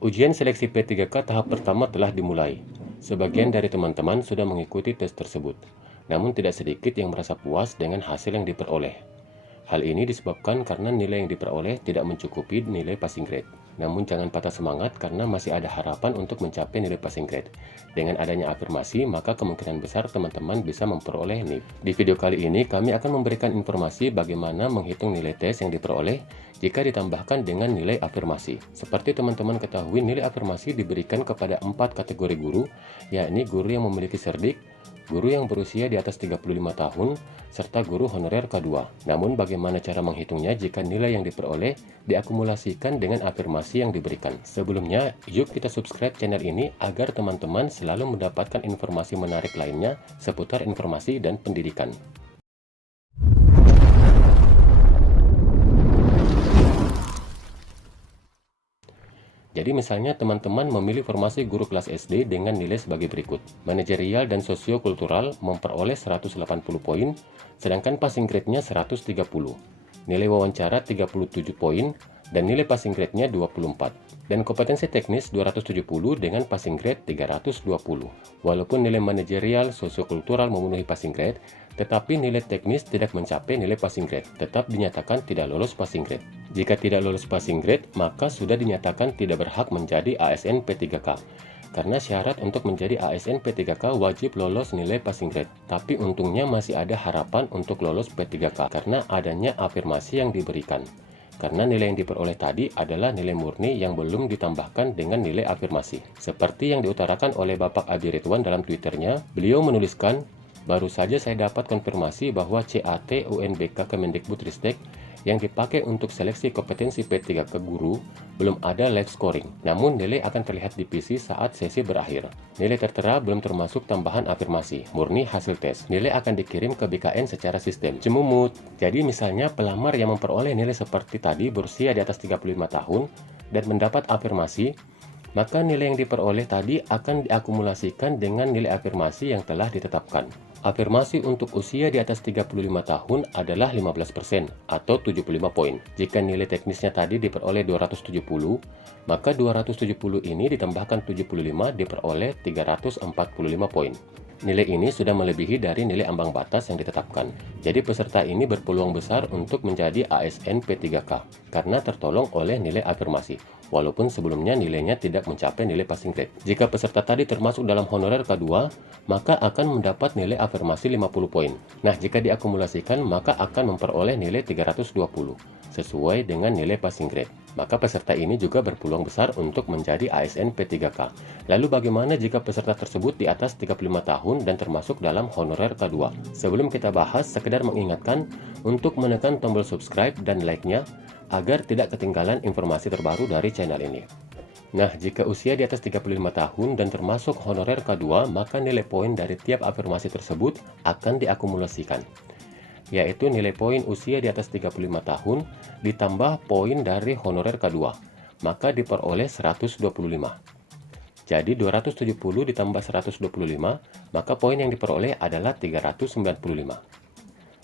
Ujian seleksi P3K tahap pertama telah dimulai. Sebagian dari teman-teman sudah mengikuti tes tersebut, namun tidak sedikit yang merasa puas dengan hasil yang diperoleh. Hal ini disebabkan karena nilai yang diperoleh tidak mencukupi nilai passing grade. Namun jangan patah semangat karena masih ada harapan untuk mencapai nilai passing grade. Dengan adanya afirmasi, maka kemungkinan besar teman-teman bisa memperoleh NIP. Di video kali ini, kami akan memberikan informasi bagaimana menghitung nilai tes yang diperoleh jika ditambahkan dengan nilai afirmasi. Seperti teman-teman ketahui, nilai afirmasi diberikan kepada 4 kategori guru, yakni guru yang memiliki cerdik, guru yang berusia di atas 35 tahun, serta guru honorer K2. Namun bagaimana cara menghitungnya jika nilai yang diperoleh diakumulasikan dengan afirmasi yang diberikan? Sebelumnya, yuk kita subscribe channel ini agar teman-teman selalu mendapatkan informasi menarik lainnya seputar informasi dan pendidikan. Jadi misalnya teman-teman memilih formasi guru kelas SD dengan nilai sebagai berikut. Manajerial dan sosiokultural memperoleh 180 poin, sedangkan passing grade-nya 130. Nilai wawancara 37 poin, dan nilai passing grade-nya 24. Dan kompetensi teknis 270 dengan passing grade 320. Walaupun nilai manajerial sosiokultural memenuhi passing grade, tetapi nilai teknis tidak mencapai nilai passing grade, tetap dinyatakan tidak lolos passing grade. Jika tidak lolos passing grade, maka sudah dinyatakan tidak berhak menjadi ASN P3K. Karena syarat untuk menjadi ASN P3K wajib lolos nilai passing grade. Tapi untungnya masih ada harapan untuk lolos P3K karena adanya afirmasi yang diberikan. Karena nilai yang diperoleh tadi adalah nilai murni yang belum ditambahkan dengan nilai afirmasi. Seperti yang diutarakan oleh Bapak Abi Ridwan dalam Twitternya, beliau menuliskan, "Baru saja saya dapat konfirmasi bahwa CAT UNBK Kemendikbudristek yang dipakai untuk seleksi kompetensi P3K guru belum ada live scoring. Namun nilai akan terlihat di PC saat sesi berakhir. Nilai tertera belum termasuk tambahan afirmasi, murni hasil tes. Nilai akan dikirim ke BKN secara sistem." Cemumut. Jadi misalnya pelamar yang memperoleh nilai seperti tadi berusia di atas 35 tahun dan mendapat afirmasi, maka nilai yang diperoleh tadi akan diakumulasikan dengan nilai afirmasi yang telah ditetapkan. Afirmasi untuk usia di atas 35 tahun adalah 15% atau 75 poin. Jika nilai teknisnya tadi diperoleh 270, maka 270 ini ditambahkan 75 diperoleh 345 poin. Nilai ini sudah melebihi dari nilai ambang batas yang ditetapkan. Jadi peserta ini berpeluang besar untuk menjadi ASN P3K karena tertolong oleh nilai afirmasi, walaupun sebelumnya nilainya tidak mencapai nilai passing grade. Jika peserta tadi termasuk dalam honorer K2, maka akan mendapat nilai afirmasi 50 poin. Nah, jika diakumulasikan, maka akan memperoleh nilai 320, sesuai dengan nilai passing grade. Maka peserta ini juga berpeluang besar untuk menjadi ASN P3K. Lalu bagaimana jika peserta tersebut di atas 35 tahun dan termasuk dalam honorer K2? Sebelum kita bahas, sekedar mengingatkan untuk menekan tombol subscribe dan like-nya agar tidak ketinggalan informasi terbaru dari channel ini. Nah, jika usia di atas 35 tahun dan termasuk honorer K2, maka nilai poin dari tiap afirmasi tersebut akan diakumulasikan, yaitu nilai poin usia di atas 35 tahun ditambah poin dari honorer K2, maka diperoleh 125. Jadi 270 ditambah 125, maka poin yang diperoleh adalah 395.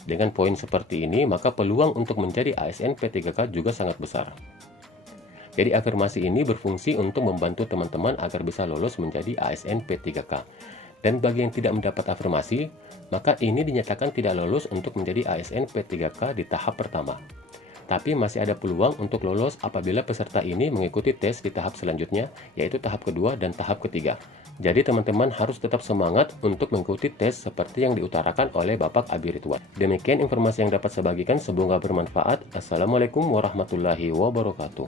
Dengan poin seperti ini, maka peluang untuk menjadi ASN P3K juga sangat besar. Jadi afirmasi ini berfungsi untuk membantu teman-teman agar bisa lolos menjadi ASN P3K. Dan bagi yang tidak mendapat afirmasi, maka ini dinyatakan tidak lolos untuk menjadi ASN P3K di tahap pertama. Tapi masih ada peluang untuk lolos apabila peserta ini mengikuti tes di tahap selanjutnya, yaitu tahap kedua dan tahap ketiga. Jadi teman-teman harus tetap semangat untuk mengikuti tes seperti yang diutarakan oleh Bapak Abi Ridwan. Demikian informasi yang dapat saya bagikan, semoga bermanfaat. Assalamualaikum warahmatullahi wabarakatuh.